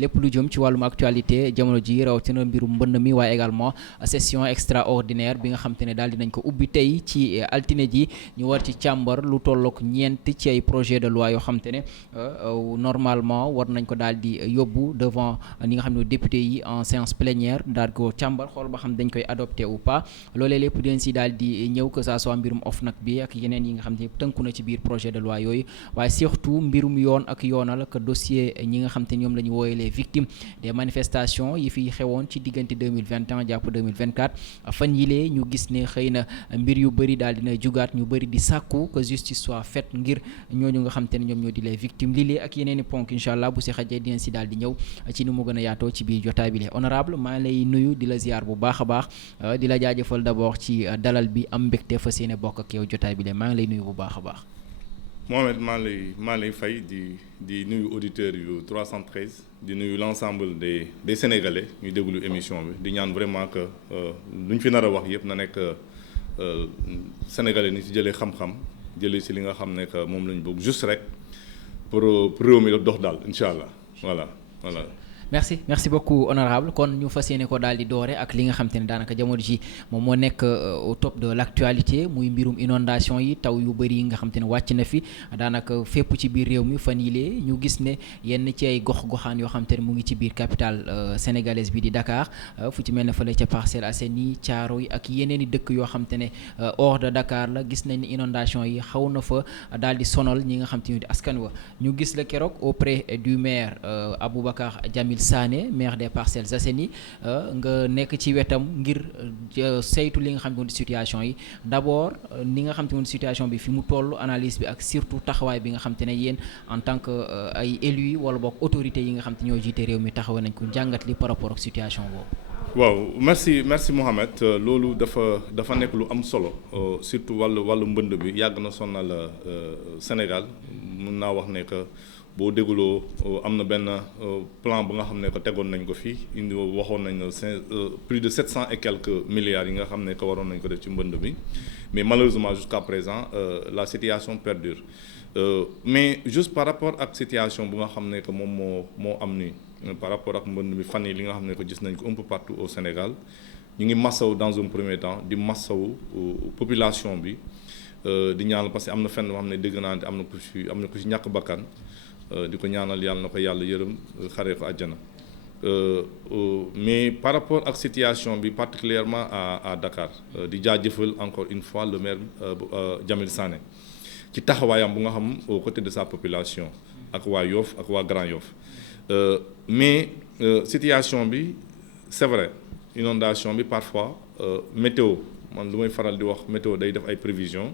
lépp lu jëm ci wàllum actualité jamono ji rawatina mbirum mbënn mi waaye également session extraordinaire bi nga xam te ne daal dinañ ko ubbi tey ci altine ji ñu war ci càmbar lu tollook ñeent ci ay projet de loi yoo xam te ne normalement war nañ ko daal di yóbbu devant ñi nga xam ne député yi en séance plénière daal ko càmbar xool ba xam dañ koy adopté ou pas loolee lépp dinañ si daal di ñëw que ça soit mbirum OFNAC bi ak yeneen yi nga xam te ne tënku na ci biir projet de loi yooyu waaye surtout mbirum yoon ak yoonal ak dossier ñi nga xam te ñoom la ñu wooye les victimes des manifestations yi fi xewoon ci diggante 2021 jàpp 2024 fan yilee ñu gis ne xëy na mbir yu bëri daal dina jugaat ñu bëri di sàkku que justice soit faite ngir ñooñu nga xam te ne ñoom ñoo di les victimes lii ak yeneen i ponk incha allah bu si xajee dinañ si daal di ñëw ci ni mu gën a yaatoo ci biir jotaay bi lee honorable maa ngi lay nuyu di la ziar bu baax a baax di la jaajëfal d'abord ci dalal bi am mbégte fas yéene bokk ak yow jotaay bi lee maa ngi lay nuyu bu baax a baax. Mohamed maa lay fay di nuyu auditeurs yu 313 di nuyu l'ensemble des Sénégalais ñuy déglu émission bi di ñaan vraiment que lu ñu fi nar a wax yëpp na nekk Sénégalais ni ci jëlee xam-xam jëlee ci li nga xam ne que moom la ñu bëgg juste rek pour réew mi dox daal incha allah voilà. merci beaucoup honorable kon ñu fas yéene ko daal di doore ak li nga xam te ne daanaka jamono ji moom moo nekk au top de l'actualité muy mbirum inondation yi taw yu bëri yi nga xam te ne wàcc na fi daanaka fépp ci biir réew mi fan yilee ñu gis ne yenn ci ay gox-goxaan yoo xam te ne mu ngi ci biir capitale sénégalaise bi di Dakar fu ci mel ne fële ca Parcelles Assainies Thiaroye ak yeneen i dëkk yoo xam te ne hors de Dakar la gis nañ ni inondation yi xaw na fa daal di sonal ñi nga xam te ne di askan wa ñu gis la keroog auprès du maire Aboubacar Jamil Sané maire des Parcelles Assainies nga nekk ci wetam ngir saytu li nga xam ne situation yi d'abord ni nga xam te ne situation bi fi mu toll analyse bi ak surtout taxawaay bi nga xam te ne yéen en tant que ay élus wala boog autorités yi nga xam te ñoo jiite réew mi taxaw nañ ko jàngat li par rapport ak situation boobu. waaw merci Mohamed loolu dafa nekk lu am solo surtout wàllu mbënd bi yàgg na sonal Sénégal mun naa wax ne que boo dégloo am na benn plan bu nga xam ne que tegoon nañ ko fii indi waxoon nañ plus de 700 et quelques milliards yi nga xam ne que waroon nañ ko def ci mbënd bi mais malheureusement jusqu'à présent la situation perdure mais juste par rapport ak situation bu nga xam ne que moom moo am nii par rapport ak mbënd bi fan yi li nga xam ne que gis nañ ko un peu partout au Sénégal ñu ngi massawu dans un premier temps di massawu population bi di ñaanal parce que am na fenn moo xam ne dégg naa ne am na ku ci ñàkk bakkan di ko ñaanal yàlla na ko yàlla yërëm xaree ko àjjana mais par rapport ak situation bi particulièrement à Dakar di jaajëfal encore une fois le maire Jamil Sané ci taxawaayam bu nga xam aux côtés de sa population ak waa Yoff ak waa Grand Yoff mais situation bi c'est vrai inondation bi parfois météo man lu may faral di wax météo day def ay prévisions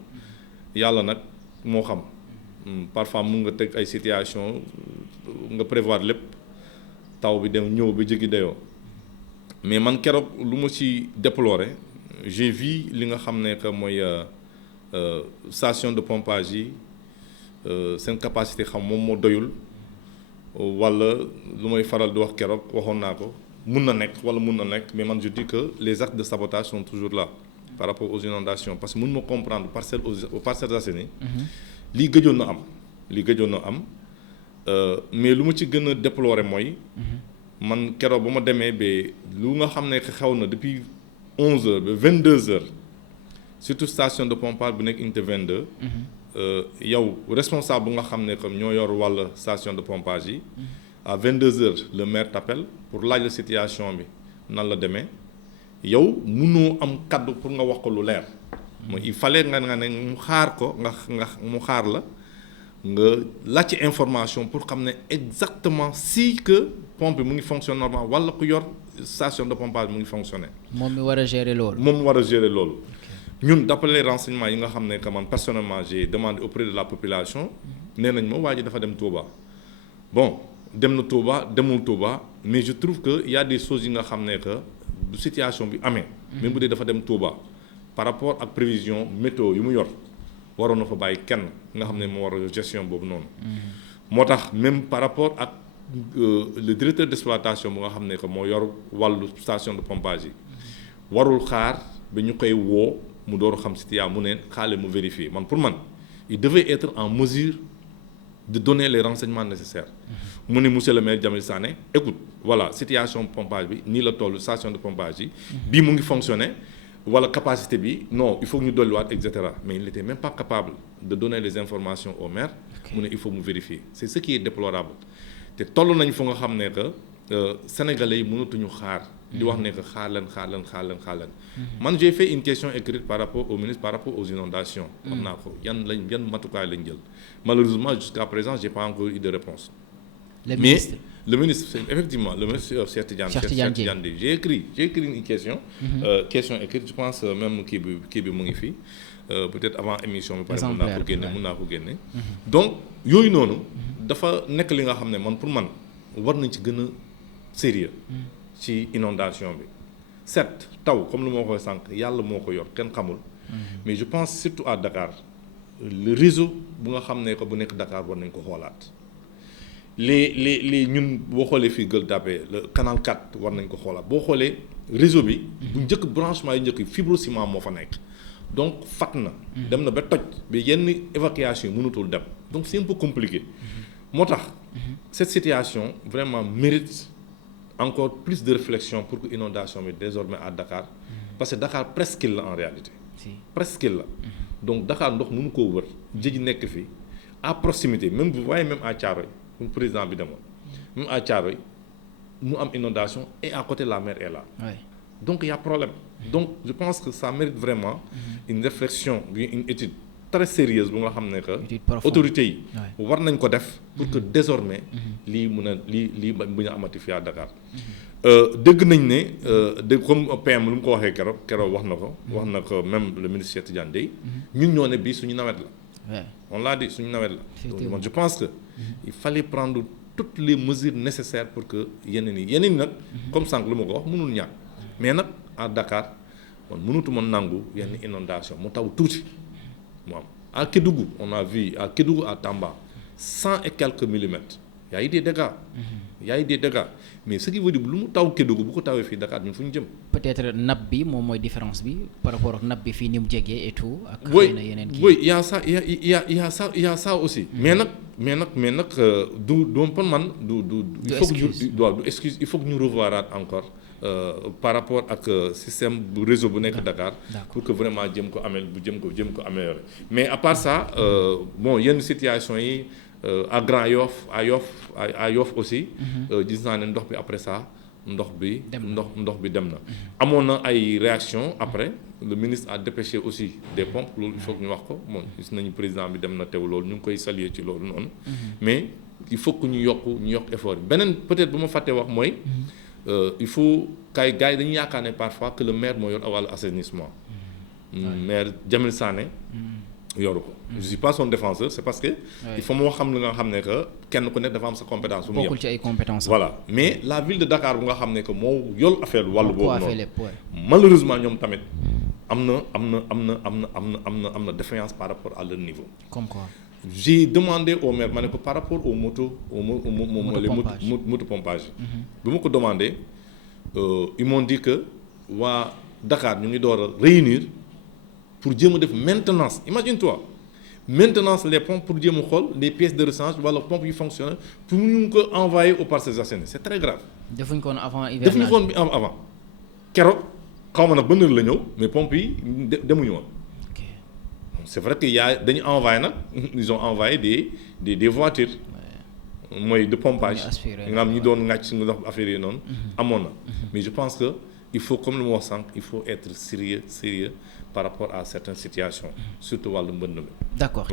yàlla nag moo xam parfois mun nga teg ay situation nga prévoir lépp taw bi dem ñëw ba jéggi dayoo mais man keroog lu ma ci déplorer j'ai vu li nga xam ne que mooy station de pompage yi seen capacité xam moom moo doyul wala lu may faral di wax keroog waxoon naa ko mun na nekk wala mun na nekk mais man je dis que les actes de sabotage sont toujours là par rapport aux inondations parce que mun ma comprendre Parcelles Assainies lii gëjoon na am mais lu ma ci gën a déplorer mooy man keroog ba ma demee ba lu nga xam ne xew na depuis 11h ba 22h surtout station de pompage bu nekk unité 22 yow responsable bu nga xam ne comme ñoo yor wàll station de pompage yi à 22h le maire t'appelle pour laaj la situation bi nan la demee yow mënoo am kaddu pour nga wax ko lu leer mooy il fallait nga ne mu xaar ko nga mu xaar la nga laaj ci information pour xam ne exactement si que pompe bi mu ngi fonctionner normal wala ku yor station de pompage mu ngi fonctionner. moom mi war a gérer loolu. ñun d'après les renseignements yi nga xam ne que man personnellement j'ai demandé auprès de la population nee nañ ma waa ji dafa dem Touba bon dem na Touba demul Touba mais je trouve que y a des choses yi nga xam ne que bu situation bi amee. même bu dee dafa dem Touba. par rapport ak prévision météo yu mu yor waroon na fa bàyyi kenn nga xam ne moo war a gestion boobu noonu. moo tax même par rapport ak le directeur d'exploitation bu nga xam ne que moo yor wàllu station de pompage yi warul xaar ba ñu koy woo mu door xam situation mu ne xaale mu vérifier man pour man il devait être en mesure de donner les renseignements nécessaires. mu ne monsieur le maire Jamil Sané écoute voilà situation pompage bi nii la toll station de pompage yi. bii mu ngi fonctionner wala capacité bi non il faut ñu dolliwaat et cetera mais il n'était même pas capable de donner les informations au maire. mu ne il faut mu vérifier c'est ce qui est déplorable te toll nañ fu nga xam ne que sénégalais yi mënatuñu xaar. di wax ne que xaar leen. man j'ai fait une question écrite par rapport au ministre par rapport aux inondations. xam naa ko yan matukaay lañ jël malheureusement jusqu'à présent j'ai pas encore eu de réponse. Le ministre c'est effectivement le ministre Cheikh Tidiane Dièye j'ai écrit une question. Question écrite je pense même kii bi mu ngi fii peut-être avant émission bi. pare mën naa ko génne donc yooyu noonu. dafa nekk li nga xam ne man pour man war nañ ci gën a sérieux ci inondation bi certes taw comme lu ma waxee sànq yàlla moo ko yor kenn xamul. mais je pense surtout à Dakar le réseau bu nga xam ne que bu nekk Dakar war nañ ko xoolaat. les ñun boo xoolee fii Gueule Tapée le canal 4 war nañ ko xoolaat boo xoolee réseau bi. bu njëkk branchement yi njëkk fibrociment moo fa nekk. donc fat na. dem na ba toj ba yenn évacuation yi mënutul dem donc c'est un peu compliqué. moo tax cette situation vraiment mérite encore plus de réflexion pour que inondation bi désormais à Dakar parce que Dakar presqu'île la en réalité. presqu'île la donc Dakar ndox mënu koo wër jéegi nekk fii à proximité même vous voyez même à Thiaroye mu président bi demoon même à Thiaroye mu am inondation et à côté la mer est là. donc il y a problème. donc je pense que ça mérite vraiment une réflexion une étude très sérieuse bu nga xam ne que autorités yi war nañ ko def pour que désormais lii mun a lii bu ñu amati fii à Dakar. dégg nañ ne dégg comme PM lu mu ko waxee keroog wax na ko même le ministre Cheikh Tidiane Dièye ñun ñoo ne bii suñu nawet la. on l'a dit suñu nawet la. donc je pense que il fallait prendre toutes les mesures nécessaires pour que yeneen nag comme sànq lu ma ko wax mënul ñàkk mais nag à Dakar man mënutuma nangu yenn inondation mu taw tuuti mu am à Kédougou on a vu à Kédougou à Tamba 100 et quelques millimètres y a eu des dégâts mais ce qui veut dire lu mu taw Kédougou bu ko tawee fii Dakar ñun fu ñu jëm. peut-être nappe bi moom mooy différence bi par rapport ak nappe bi fii ni mu jegee et tout. ak xëy na yeneen kii oui y a ça aussi. mais nag du doon pour man du. il faut que ñu revoiraat encore. Par rapport ak système bu réseau bu nekk Dakar pour que vraiment jëm ko améliorer mais à part ça bon yenn situation yi à Grand Yoff à Yoff aussi gis naa ne ndox bi après ça ndox bi dem na amoon na ay réaction après le ministre a dépêché aussi des pompes loolu il faut que ñu wax ko bon gis nañu président bi dem na teew loolu ñu ngi koy saluer ci loolu noonu mais il faut que ñu yokk effort bi beneen peut-être bu ma fàttee wax mooy il faut gars yi dañuy yaakaar ne parfois que le maire moo yor wàllu assainissement. maire Jamil Sané yoru ko. je suis pas son défenseur c'est parce que. il faut moo xam li nga xam ne que kenn ku nekk dafa am sa compétence. bu mu yem bokkul ci ay compétences. voilà mais la ville de Dakar bu nga xam ne que moo yor affaire wàllu boobu noonu malheureusement ñoom tamit am na défaillance par rapport à leur niveau. comme quoi. j'ai demandé au maire ma ne ko par rapport aux moto pompage bi ma ko demandé ils m'ont dit que waa Dakar ñu ngi door a réunir pour jéem a def maintenance imagine-toi maintenance les pompes pour jéem a xool les pièces de rechange wala pompes yu fonctionnent pour ñu ko envoyer aux Parcelles Assainies c'est très grave. defuñ ko woon avant hivernage defuñu ko woon avant keroog xaw ma nag ban heure la ñëw mais pompes yi demuñu woon. c'est vrai que dañu envoyé nag ils ont envoyé des voitures mooy de pompage nga xam ñi doon ŋàcc si ndox affaire yi noonu amoon na mais je pense que il faut comme lu ma wax sànq il faut être sérieux par rapport à certaines situations surtout wàllu mbënd mi. d'accord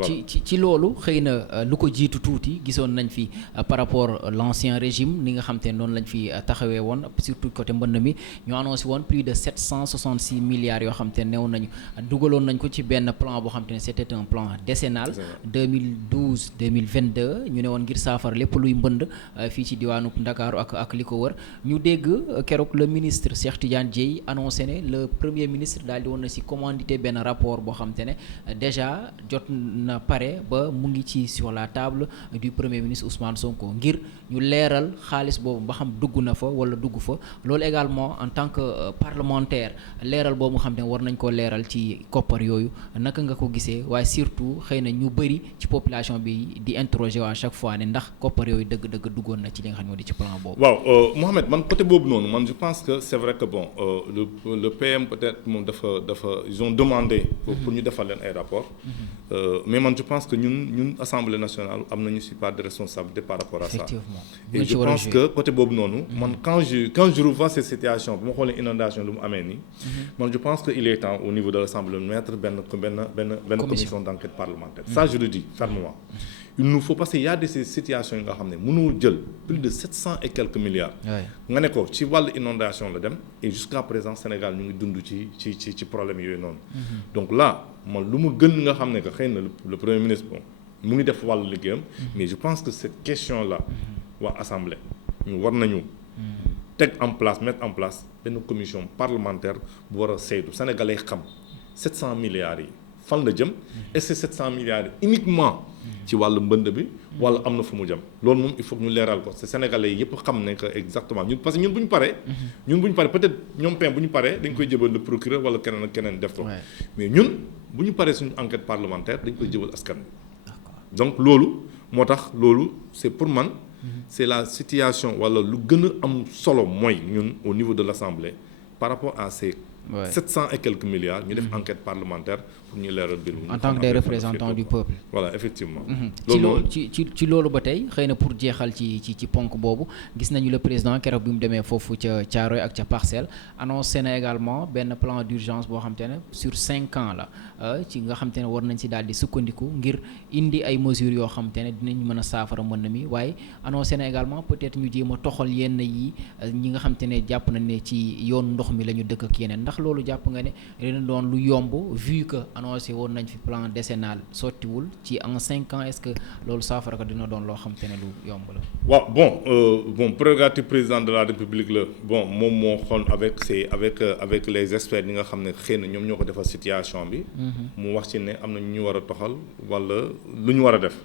ci loolu xëy na lu ko jiitu tuuti gisoon nañ fi par rapport l'ancien régime ni nga xam te noonu lañ fi taxawee woon surtout côté mbënd mi ñu annoncé woon plus de 766 milliards yoo xam te neew nañu dugaloon nañ ko ci benn plan boo xam te ne c'était un plan décennal 2012-2022 ñu ne woon ngir saafara lépp luy mbënd fii ci diwaanu Ndakaaru ak li ko wër ñu dégg keroog le ministre Cheikh Tidiane Tidiane Dièye annoncé ne le premier ministre daal di woon na si commandité benn rapport boo xam te ne déjà jot na pare ba mu ngi ci sur la table du premier ministre Ousmane Sonko ngir ñu leeral xaalis boobu ba xam dugg na fa wala dugg fa loolu également en tant que parlementaire leeral boobu nga xam ne war nañ koo leeral ci koppar yooyu naka nga ko gisee waaye surtout xëy na ñu bëri ci population bi di interroger à chaque fois ne ndax koppar yooyu dëgg-dëgg duggoon na ci li nga xam ne moo di ci plan boobu. waaw Mohamed man côté boobu noonu man je pense que c'est vrai que bon le PM peut-être moom dafa ils ont demandé pour ñu defal leen ay rapport mais man je pense que ñun Assemblée nationale am nañu si part de responsabilité par rapport à ça et je pense que côté boobu noonu man quand je revois cette situation bu ma xoolee inondation lu mu amee nii man je pense que il est temps au niveau de l'Assemblée de mettre benn commission d'enquête parlementaire ça je le dis fermement il nous faut parce que y a des situations yi nga xam ne mënoo jël plus de 700 et quelques milliards nga ne ko ci wàllu inondation la dem et jusqu'à présent Sénégal ñu ngi dund ci problème yooyu noonu donc là man lu mu gën nga xam ne que xëy na le premier ministre bon mu ngi def wàllu liggéeyam mais je pense que cette question là waa assemblée ñu war nañu mettre en place benn commission parlementaire bu war a saytu sénégalais xam 700 milliards yi fan la jëm est-ce que 700 milliards yi uniquement ci wàllu mbënd bi wala am na fu mu jëm loolu moom il faut que ñu leeral ko c'est sénégalais yëpp xam ne que exactement ñun parce que ñun bu ñu paree peut-être ñoom bu ñu paree dañ koy jëbal le procureur wala keneen ak keneen def ko mais ñun bu ñu paree suñu enquête parlementaire dañ koy jëbal askan bi donc loolu moo tax loolu c'est pour man c'est la situation wala lu gën a am solo mooy ñun au niveau de l'Assemblée par rapport à ces 700 et quelques milliards ñu def enquête parlementaire pour ñu leeral mbir mi en tant que des représentants du peuple voilà effectivement ci loolu ba tey xëy na pour jeexal ci ponk boobu gis nañu le président keroog bi mu demee foofu ca Thiaroye ak ca Parcelles annoncé na également benn plan d'urgence boo xam te ne sur 5 ans la ci nga xam te ne war nañ si daal di sukkandiku ngir indi ay mesures yoo xam te ne dinañ mën a saafara mbënd mi waaye annoncé na également peut-être ñu jéem a toxal yenn yi ñi nga xam te ne jàpp nañ ne ci yoon ndox mi la ñu dëkk ak yeneen ndax loolu jàpp nga ne dina doon lu yomb vu que annoncé woon nañ fi plan décennal sottiwul ci en 5 ans est-ce que loolu saafara ko dina doon loo xam te ne lu yomb la. waaw bon prérogative président de la République la bon moom moo xool avec les experts ñi nga xam ne xëy na ñoom ñoo ko defal situation bi. mu wax ci ne am na ñu war a toxal wala lu ñu war a def.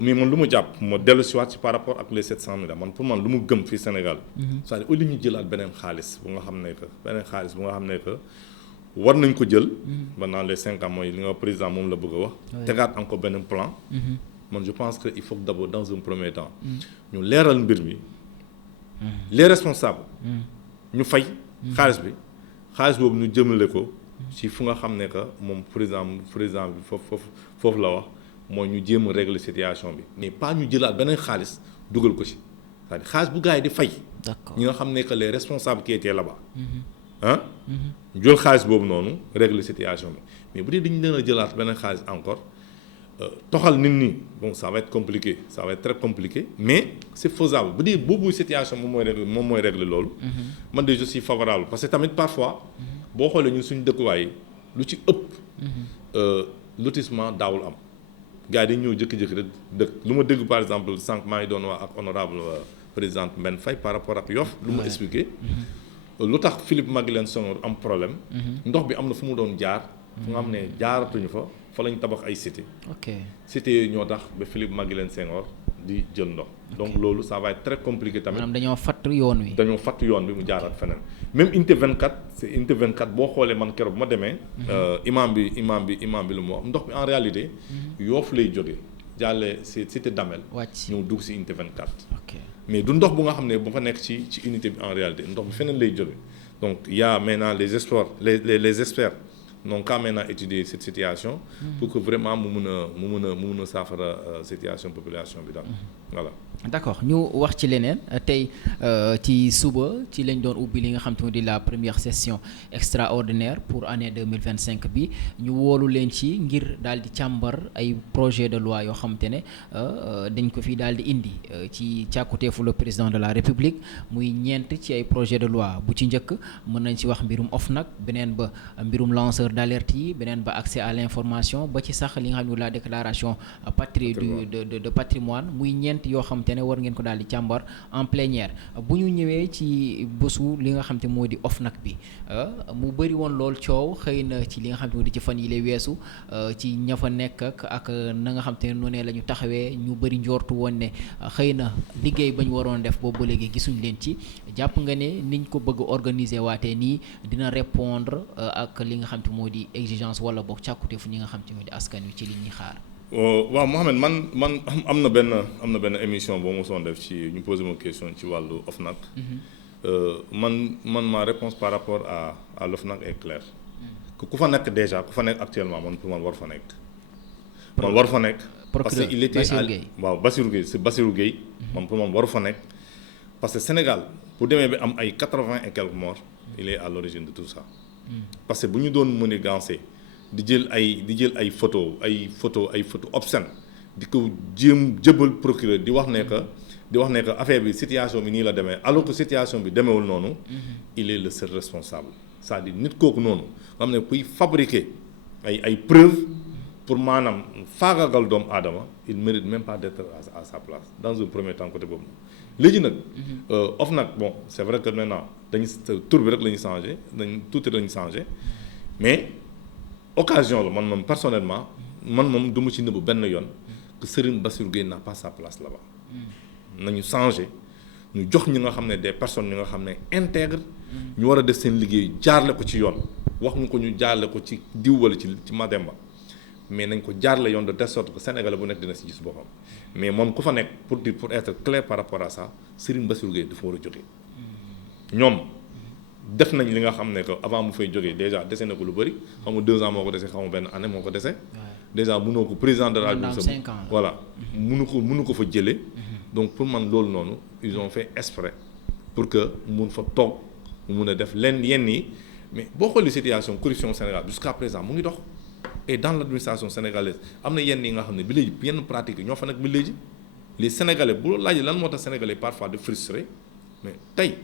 mais man lu ma jàpp ma dellu si waat ci par rapport ak les 700 milliards man pour man lu mu gëm fii Sénégal. c'est-à-dire au lieu ñu jëlaat beneen xaalis bu nga xam ne que war nañ ko jël. pendant les 5 ans mooy li nga président moom la bëgg a wax. tegaat encore beneen plan. man je pense que il faut que d'abord dans un premier temps. ñu leeral mbir mi. les responsables. ñu fay. xaalis boobu ñu jëmale ko. ci fu nga xam ne que moom président bi foofu la wax. mooy ñu jéem a régler situation bi mais pas ñu jëlaat beneen xaalis dugal ko ci c'est-à-dire xaalis bu gars yi di fay. d'accord ñi nga xam ne que les responsables qui étaient là-bas. ñu jël xaalis boobu noonu régler situation bi mais bu dee dañu leen a jëlaat beneen xaalis encore toxal nit ñi bon ça va être compliqué ça va être très compliqué mais c'est faisable bu dee boobu situation moom mooy régler loolu. man de je suis favorable parce que tamit parfois. boo xoolee ñun suñu dëkkuwaay lu ci ëpp lotissement daawul am. gars yi dañu ñëw jëkki-jëkki rek dëkk lu ma dégg par exemple sànq maa ngi doon wax ak honorable présidente Mbène Faye par rapport ak Yoff lu ma expliqué lu tax Philippe Maguilène Senghor am problème ndox bi am na fu mu doon jaar fu nga xam ne jaaratuñu fa lañ tabax ay cité cité ñoo tax ba Philippe Maguilène Senghor di jël ndox donc loolu ça va être très compliqué tamit maanaam dañoo fatt yoon bi mu jaaraat feneen même unité 24 c'est unité 24 boo xoolee man keroog bu ma demee imam bi lu mu wax ndox bi en réalité Yoff lay jóge jàllee cité Damel ñëw dugg ci unité 24 mais du ndox bu nga xam ne ba fa nekk ci unité bi en réalité ndox bi feneen lay jóge donc il y a maintenant les experts n'ont qu'à maintenant étudier cette situation pour que vraiment mu mun a saafara situation population bi daal voilà. d'accord ñu wax ci leneen tey ci suba ci lañ doon ubbi li nga xam te ne di la première session extraordinaire pour année 2025 bi ñu woolu leen ci ngir daal di càmbar ay projet de loi yoo xam te ne dañ ko fi daal di indi ci càkkuteefu le président de la République muy ñeent ci ay projet de loi bu ci njëkk mën nañ ci wax mbirum OFNAC beneen ba mbirum lanceur d'alerte yi beneen ba accès à l'information ba ci sax li nga xam ne la déclaration de patrimoine muy ñeent yoo xam te ne war ngeen ko daal di càmbar en plénière bu ñu ñëwee ci bésu li nga xam te moo di OFNAC bi mu bëri woon lool coow xëy na ci li nga xam te moo di ci fan yi lay weesu ci ña fa nekk ak na nga xam te ne noonu la ñu taxawee ñu bëri njortu woon ne xëy na liggéey ba ñu waroon def boobu ba léegi gisuñ leen ci jàpp nga ne niñ ko bëgg organiser waatee nii dina répondre ak li nga xam te moo di exigence wala boog càkkute fu ñi nga xam te moo di askan wi ci li ñuy xaar. waaw Mohamed man am na benn émission boo mosoon def ci ñu posé ma question ci wàllu OFNAC. man ma réponse par rapport à l'OFNAC est claire. que ku fa nekk déjà ku fa nekk actuellement man pour man war fa nekk. man war fa nekk. parce que il était waaw Bassirou Gueye c'est Bassirou Gueye. man pour man waru fa nekk. parce que Sénégal bu demee bi am ay 80 et quelques morts il est à l'origine de tout ça. parce que bu ñu doon manigancer di jël ay photo obscène di ko jéem jëbal procureur di wax ne que affaire bi situation bi nii la demee alors que situation bi demeewul noonu. il est le seul responsable c'est-à-dire nit kooku noonu nga xam ne kuy fabriquer ay preuves pour maanaam faagagal doomu aadama il mérite même pas d'être à sa place dans un premier temps côté boobu léegi nag. OFNAC bon c'est vrai que maintenant dañu tur bi rek la ñu changé tuuti la ñu changé mais occasion la man moom personnellement man moom du ma ci nëbb benn yoon que Serigne Bassirou Gueye n'a pas sa place là-bas. nañu changé ñu jox ñi nga xam ne des personnes ñi nga xam ne intègre ñu war a def seen liggéey jaarle ko ci yoon wax ñu ko ñu jaarle ko ci diw wala ci Mademba mais nañ ko jaarle yoon de telle sorte que Sénégalais bu nekk dina si gis boppam mais moom ku fa nekk pour être clair par rapport à ça Serigne Bassirou Gueye dafa war a jógee ñoom def nañ li nga xam ne que avant mu fay jógee déjà dese na ko lu bëri xam nga 2 ans moo ko dese xam nga benn année moo ko dese déjà mënoo ko président de la République voilà mënu ko fa jëlee donc pour man loolu noonu ils ont fait exprès pour que mun fa toog mu mun a def yenn yi mais boo xoolee situation corruption Sénégal jusqu'à présent mu ngi dox et dans l'administration sénégalaise am na yenn yi nga xam ne bi léegi yenn pratique yi ñoo fa nekk bi léegi les Sénégalais bu laajee lan moo tax Sénégalais parfois de frustré mais tey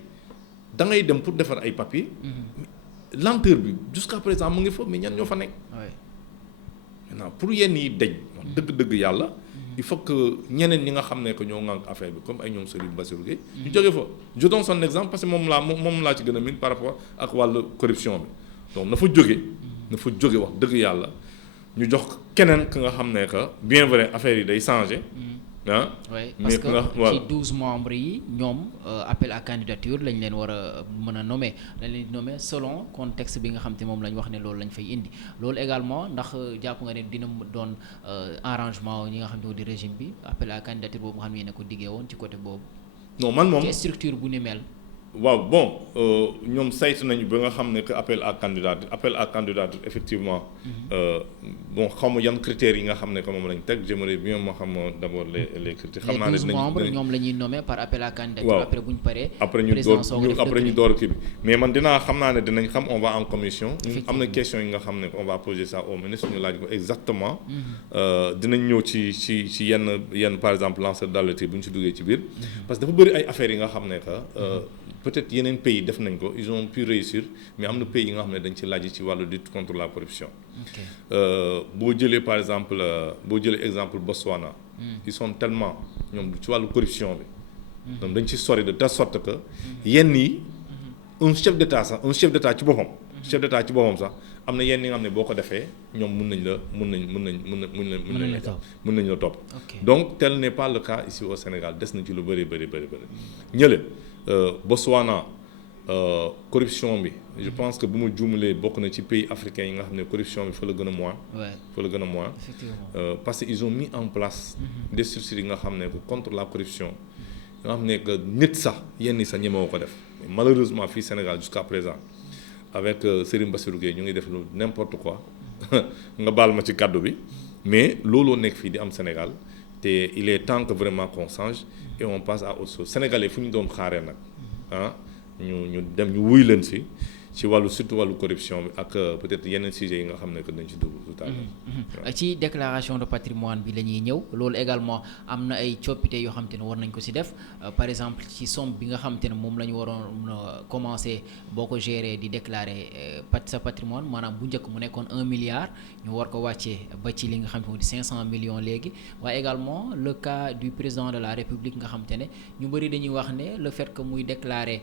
da ngay dem pour defar ay papiers. lenteur bi jusqu'à présent mu ngi fa mais ñan ñoo fa nekk. maintenant pour yenn yi deñ dëgg-dëgg yàlla. il faut que ñeneen ñi nga xam ne que ñoo ŋànk affaire bi comme ay ñoom Serigne Bassirou Gueye. ñu jógee fa je donne son exemple parce que moom laa ci gën a miin par rapport ak wàllu corruption bi donc na fa jóge wax dëgg yàlla ñu jox keneen ki nga xam ne que bien vrai affaire yi day changer. oui parce que ci 12 membres yi ñoom appel à candidature lañ leen war a mën a nommer dañ leen nommer selon contexte bi nga xam te moom la ñu wax ne loolu lañ fay indi loolu également ndax jàpp nga ne dina doon arrangement ñi nga xam ne di régime bi appel à candidature boobu nga xam ne ko diggee woon ci côté boobu. non man moom ci structure bu ni mel. waaw bon ñoom saytu nañu ba nga xam ne que appel à candidature effectivement bon xaw ma yan critères yi nga xam ne que moom lañ teg j'aimerais bien ma xam d'abord les critères. xam naa ne les 12 membres ñoom la ñuy nommer par appel à candidature. waaw après bu ñu paree. après ñu door kii bi mais man xam naa ne dinañ xam on va en commission. am na question yi nga xam ne on va poser ça au ministre ñu laaj ko exactement. dinañ ñëw ci yenn par exemple lanceur d'alerte bu ñu si duggee ci biir. parce que dafa bëri ay affaires yi nga xam ne que. peut-être yeneen pays def nañ ko ils ont pu réussir mais am na pays yi nga xam ne dañ ci laaj ci wàllu lutte contre la corruption. boo jëlee par exemple exemple Botswana. ils sont tellement ñoom ci wàllu corruption bi. ñoom dañ ci sori de telle sorte que yenn yi un chef d'état ci boppam. chef d'état ci boppam sax am na yenn yi nga xam ne boo ko defee ñoom mun nañ la topp. donc tel n'est pas le cas ici au Sénégal des na ci lu bëri ñële. Botswana corruption bi je pense que bu ma juumalee bokk na ci pays africains yi nga xam ne corruption bi fa la gën a moins parce que ils ont mis en place des structures yi nga xam ne que contre la corruption nga xam ne que nit sax yenn yi sax ñemewoo ko def malheureusement fii Sénégal jusqu'à présent avec Serigne Bassirou Gueye ñu ngi def lu n'importe quoi nga baal ma ci kàddu bi mais looloo nekk fii di am Sénégal te il est temps que vraiment qu'on change et on passe à autre chose sénégalais fu ñu doon xaaree nag ñu dem ñu wuy leen si ci wàllu surtout wàllu corruption bi ak peut-être yeneen sujets yi nga xam ne que dañ ci dugg tout à l'heure. ci déclaration de patrimoine bi la ñuy ñëw loolu également am na ay coppite yoo xam te ne war nañ ko ci def par exemple ci somme bi nga xam te ne moom la ñu waroon commencer boo ko gérer di déclarer sa patrimoine maanaam bu njëkk mu nekkoon 1 milliard ñu war ko wàccee ba ci li nga xam te ne di 500 millions léegi waaye également le cas du président de la République nga xam te ne ñu bëri dañuy wax ne le fait que muy déclarer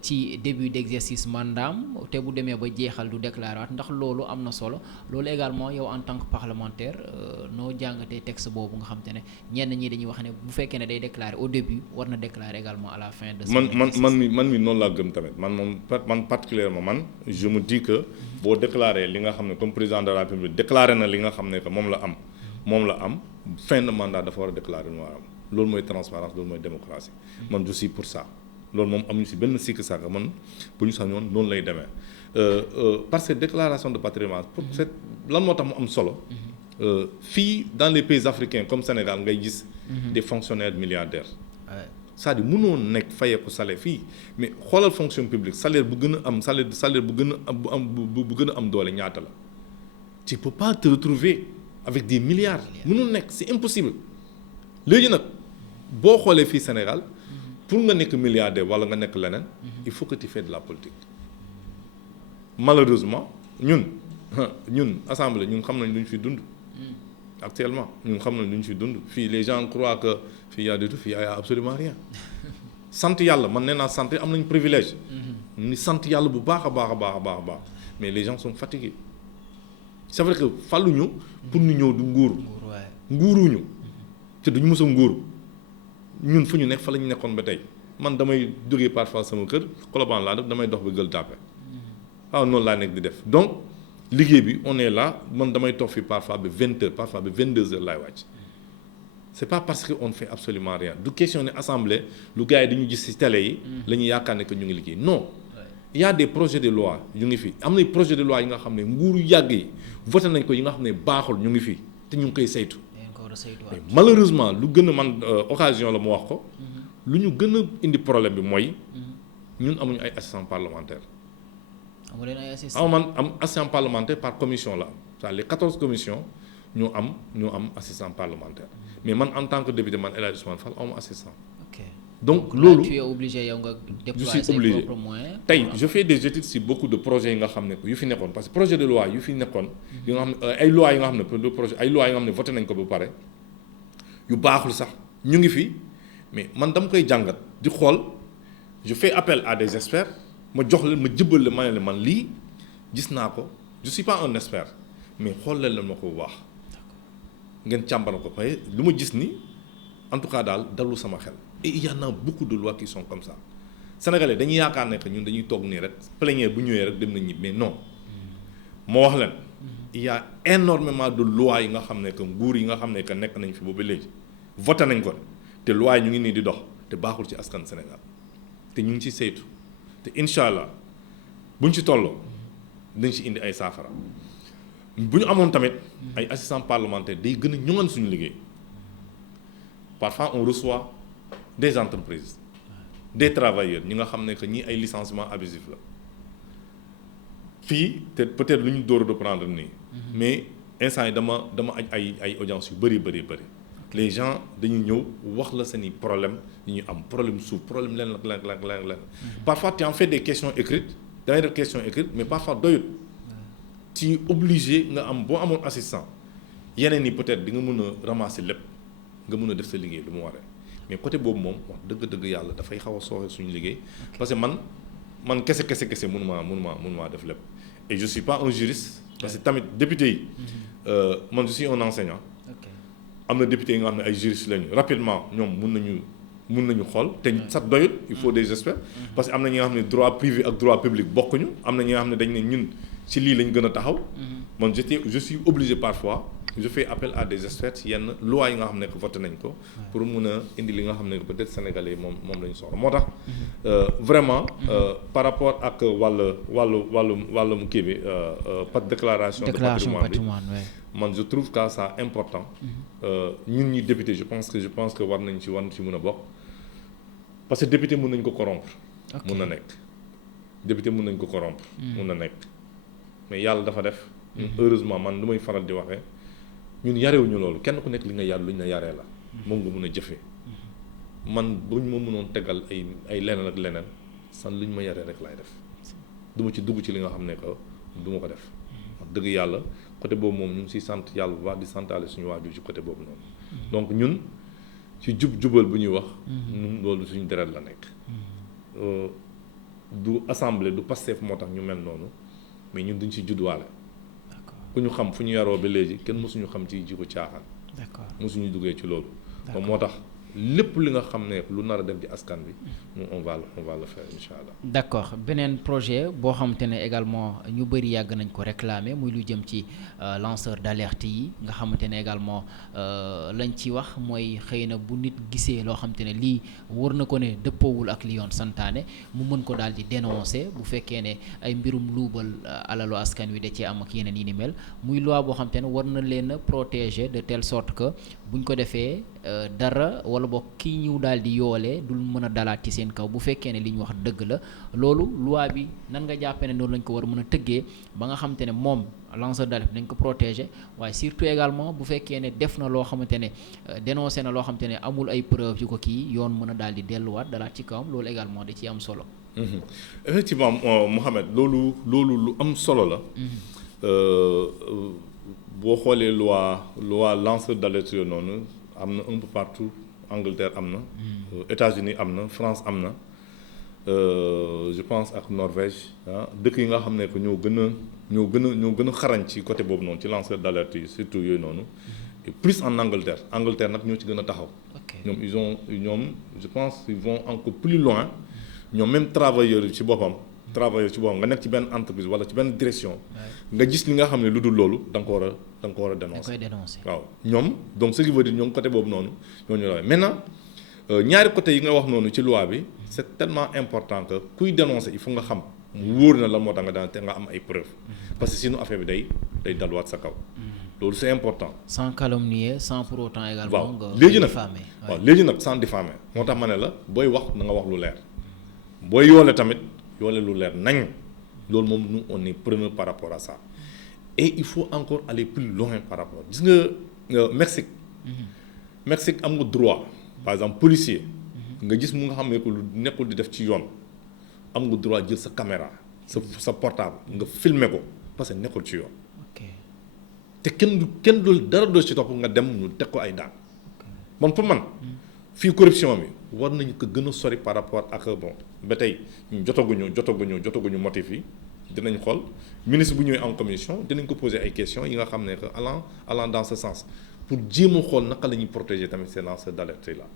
ci début d'exercice mandaam te bu demee ba jeexal du déclarer waat ndax loolu am na solo loolu également yow en tant que parlementaire noo jàngatee texte boobu nga xam te ne ñenn ñi dañuy wax ne bu fekkee ne day déclarer au début war na déclarer également à la fin de man mi noonu laa gëm tamit man particulièrement man je me dis que boo déclarer li nga xam ne comme président de la République déclaré na li nga xam ne que moom la am fin de mandat dafa war a déclarer lu am loolu mooy transparence loolu mooy démocratie man je suis pour ça loolu moom amuñu si benn sikk sàkk man bu ñu sañoon noonu lay demee parce que déclaration de patrimoine pour lan moo tax mu am solo fii dans les pays africains comme Sénégal ngay gis des fonctionnaires milliardaires c'est-à-dire mënoo nekk fayeeku salaire fii mais xoolal fonction publique salaire bu gën a am salaire bu gën a am doole ñaata la tu peux pas te retrouver avec des milliards mënul nekk c'est impossible léegi nag boo xoolee fii Sénégal pour nga nekk milliardaire wala nga nekk leneen il faut que tu fais de la politique malheureusement ñun assemblée ñun xam nañ lu ñu fi dund actuellement ñun xam nañ lu ñu fi dund fii les gens croient que fii y a du tout fii y a absolument rien sant yàlla man nee naa sant am nañ privilège ni sant yàlla bu baax a baax mais les gens sont fatigués c'est vrai que fàlluñu pour ñu ñëw du nguuruñu te duñu mës a nguuru ñun fu ñu nekk fa la ñu nekkoon ba tey man damay jógee parfois sama kër Colobane laa def damay dox ba Gueule Tapée waaw noonu laa nekk di def donc liggéey bi on est là man damay toog fi parfois ba 20 heures parfois ba 22 heures laay wàcc c'est pas parce que on ne fait absolument rien du question ne assemblée lu gars yi dañu gis ci télé yi la ñuy yaakaar ne que ñu ngi liggéey non il y a des projets de loi ñu ngi fi am na projet de loi yi nga xam ne nguuru yàgg yi voté nañ ko yi nga xam ne baaxul ñu ngi fi te ñu ngi koy saytu mais malheureusement lu gën a man occasion la mu wax ko lu ñu gën a indi problème bi mooy ñun amuñu ay assistants parlementaires am assistant parlementaire par commission la am c'est-à-dire les 14 commissions ñoo am assistant parlementaire mais man en tant que député man El Hadji Ousmane Fall awma assistant donc loolu tu es obligé yow nga je suis obligé tey je fais des études sur beaucoup de projets yi nga xam ne yu fi nekkoon parce que projet de loi yu fi nekkoon yi nga xam ne ay lois yi nga xam ne projet ay lois yi nga xam ne voté nañ ko ba pare yu baaxul sax ñu ngi fi mais man dama koy jàngat di xool je fais appel à des experts ma jox leen ma jëbbal leen ma ne leen man lii gis naa ko je suis pas un expert mais xool leen ma ko bu baax ngeen càmbar ko parce que lu ma gis ni en tout cas daal dalu sama xel et il y en a beaucoup de lois qui sont comme ça sénégalais dañuy yaakaar ne que ñun dañuy toog nii rek plénière bu ñëwee rek dem na ñib mais non moo wax leen il y a énormément de lois yi nga xam ne que nguur yi nga xam ne que nekk nañ fi boobu léegi voté nañ ko te lois yi ñu ngi nii di dox te baaxul ci askan Sénégal te ñu ngi ci saytu te incha allah buñ ci tolloo dañ ci indi ay saafara bu ñu amoon tamit ay assistants parlementaires day gën a ñoŋal suñu liggéey parfois on reçoit des entreprises des travailleurs ñi nga xam ne que ñii ay licenciement abusif la fii te peut-être lu ñu door a reprendre nii mais instant yi dama ay audience yu bëri les gens dañuy ñëw wax la seeni problème yi ñu am problème suuf problème leen parfois tu en fais des questions écrites da ngay def question écrite mais parfois doyut ci obligé nga am boo amoon assistant yeneen yi peut-être di nga mën a ramasser lépp nga mën a def sa liggéey lu mu waree mais côté boobu moom wax dëgg yàlla dafay xaw a sooxe suñu liggéey parce que man kese mënumaa def lépp et je suis pas un juriste parce que tamit député yi man je suis un enseignant am na député yi nga xam ne ay juristes lañu rapidement ñoom mun nañu xool te sax doyut il faut des experts parce que am na ñi nga xam ne droit privé ak droit public bokkuñu am na ñi nga xam ne dañ ne ñun ci lii lañ gën a taxaw man je suis obligé parfois je fais appel à des experts ci yenn loi yi nga xam ne que voté nañ ko pour mun a indi li nga xam ne peut-être sénégalais moom la ñu soxla moo tax vraiment par rapport ak wàllum kii bi déclaration de patrimoine bi man je trouve que ça important ñun ñi député je pense que war nañ ci mën a bokk parce que député mën nañ ko corrompre mun na nekk député mën nañ ko corrompre. mun na nekk mais yàlla dafa def. ñun heureusement man lu may faral di waxee ñun yarewuñu loolu kenn ku nekk li nga yar lu ñu la yaree la. moom nga mun a jëfee. man buñ ma mënoon tegal ay leneen ak leneen san lu ñu ma yaree rek laay def du ma ci dugg ci li nga xam ne que du ma ko def. wax dëgg yàlla côté boobu moom ñu ngi siy sant yàlla bu baax di santaale suñu waajur ci côté boobu noonu. donc ñun ci jubal bu ñuy wax. ñun loolu suñu deret la nekk. du assemblée du Pastef moo tax ñu mel noonu mais ñun duñ ci judduwaale. ku ñu xam fu ñu yaroo ba léegi kenn mësuñu xam ci jikko caaxaan. d'accord mësuñu duggee ci loolu. donc moo tax lépp li nga xam ne lu nar a def di askan bi nous on va le faire incha allah. d'accord beneen projet boo xamante ne également ñu bëri yàgg nañ ko réclamer muy lu jëm ci lanceur d'alerte yi nga xamante ne également lañ ci wax mooy xëy na bu nit gisee loo xamante ne lii wër na ko ne dëppoowul ak li yoon santaane mu mën ko daal di dénoncer bu fekkee ne ay mbirum luubal alalu askan wi da cee am ak yeneen yi ni mel muy loi boo xamante ne war na leen a protéger de telle sorte que buñ ko defee dara wala boog kii ñëw daal di yoolee dul mën a dalaat ci seen kaw bu fekkee ne li ñu wax dëgg la loolu loi bi nan nga jàppee ne noonu lañ ko war a mën a tëggee ba nga xamante ne moom lanceur d'alerte dañ ko protéger waaye surtout également bu fekkee ne def na loo xamante ne dénoncé na loo xamante ne amul ay preuve yu ko kii yoon mën a daal di delluwaat dalaat ci kawam loolu également da ciy am solo. effectivement Mohamed loolu lu am solo la. boo xoolee loi lanceur d'alerte yooyu noonu am na un peu partout Angleterre am na. États-Unis am na France am na je pense ak Norvège dëkk yi nga xam ne que ñoo gën a xarañ ci côté boobu noonu ci lanceur d'alerte yi surtout yooyu noonu. et plus en Angleterre nag ñoo ci gën a taxaw. ñoom je pense ils vont encore plus loin ñoom même travailleurs ci boppam nga nekk ci benn entreprise wala ci benn direction. nga gis li nga xam ne lu dul loolu da nga ko war a dénoncer. waaw ñoom donc ce qui veut dire ñoom côté boobu noonu ñooñu la maintenant ñaari côté yi nga wax noonu ci loi bi c'est tellement important que kuy dénoncer il faut nga xam wóor na lan moo tax nga am ay preuves parce que sinon affaire bi day dalwaat sa kaw. loolu c'est important. sans calomnier sans pour autant également. nga diffamer waaw léegi nag sans diffamer moo tax ma ne la booy wax na nga wax lu leer booy yoole tamit yoole lu leer nañ loolu moom nous on est preneur par rapport à ça et il faut encore aller plus loin par rapport gis nga Mexique am nga droit par exemple policier nga gis mu nga xam ne ko lu nekkul di def ci yoon am nga droit jël sa caméra sa portable nga filmer ko parce que nekkul ci yoon. te kenn du dara doo ci topp nga dem ñu teg ko ay daan man pour man fii corruption bi war nañu ko gën a sori par rapport ak bon ba tey ñu jotaguñu motif yi dinañ xool ministre bu ñëwee en commission dinañ ko poser ay questions yi nga xam ne que allant dans ce sens pour jéem a xool naka la ñuy protéger tamit ces lanceurs d'alerte là.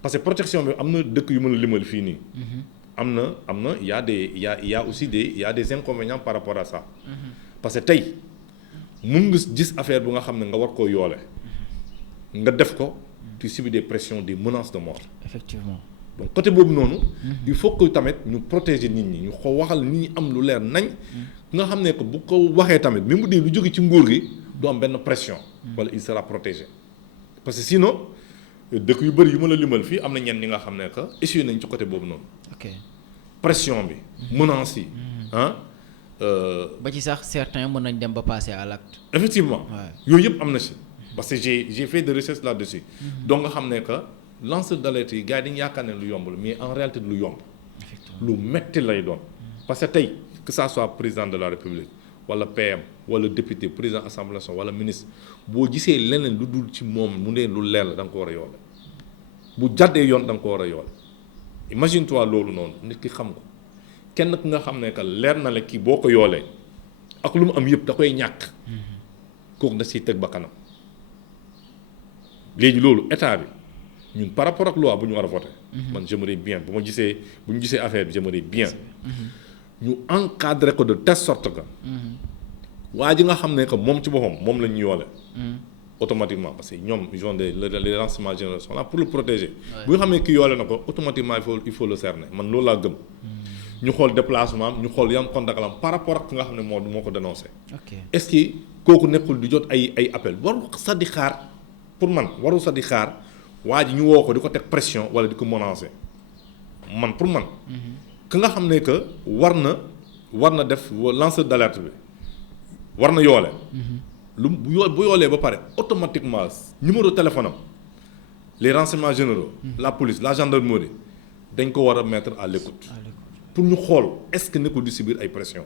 parce que protection bi am na dëkk yu mën a limal fii nii. am na y a aussi des inconvénients par rapport à ça. parce que tey. mun nga gis affaire bu nga xam ne nga war koo yoole nga def ko tu subis des pressions des menaces de mort. effectivement donc côté boobu noonu. il faut que tamit ñu protéger nit ñi ñu waxal nit ñi am lu leer nañ. nga xam ne que bu ko waxee tamit même bu dee lu jóge ci nguur gi du am benn pression. wala il sera protégé parce que sinon dëkk yu bëri yu ma la limal fii am na ñenn ñi nga xam ne que échoué nañ ci côté boobu noonu. pression bi. menaces yi ba ci sax certains mën nañ dem ba passer à l'acte. effectivement yooyu yëpp am na si parce que j'ai fait des recherches là-dessus. donc nga xam ne que lanceur d'alerte yi gars yi dañu yaakaar ne lu yomb la mais en réalité lu yomb. lu metti lay doon. parce que tey que ça soit président de la république wala PM wala député président assemblée nationale wala ministre boo gisee leneen lu dul ci moom mu ne lu leer la da nga ko war a yoole bu jàddee yoon da nga ko war a yoole imagine toi loolu noonu nit ki xam ko. kenn ku nga xam ne que leer na la kii boo ko yoolee ak lu mu am yëpp da koy ñàkk kooku da siy teg ba kanam léegi loolu état bi ñun par rapport ak loi bu ñu war a voter man j'aimerais bien bu ñu gisee affaire bi j'aimerais bien ñu encadrer ko de telle sorte que waa ji nga xam ne que moom ci boppam moom la ñu yoole automatiquement parce que ñoom ils ont les renseignements généraux sont là pour le protéger bu nga xam ne kii yoole na ko automatiquement il faut le cerner man loolu laa gëm ñu xool déplacement am ñu xool yan contact am par rapport ak nga xam ne moo ko dénoncé. est-ce que kooku nekkul di jot ay appel waru sax di xaar pour man waru sax di xaar waa ji ñu woo ko di ko teg pression wala di ko menacer man pour man. que nga xam ne que war na def lanceur d'alerte bi war na yoole. bu yoolee ba pare automatiquement numéro téléphone am les renseignements généraux. la police la gendarmerie dañ ko war a mettre à l'écoute pour ñu xool est-ce que nekkul di subir ay pression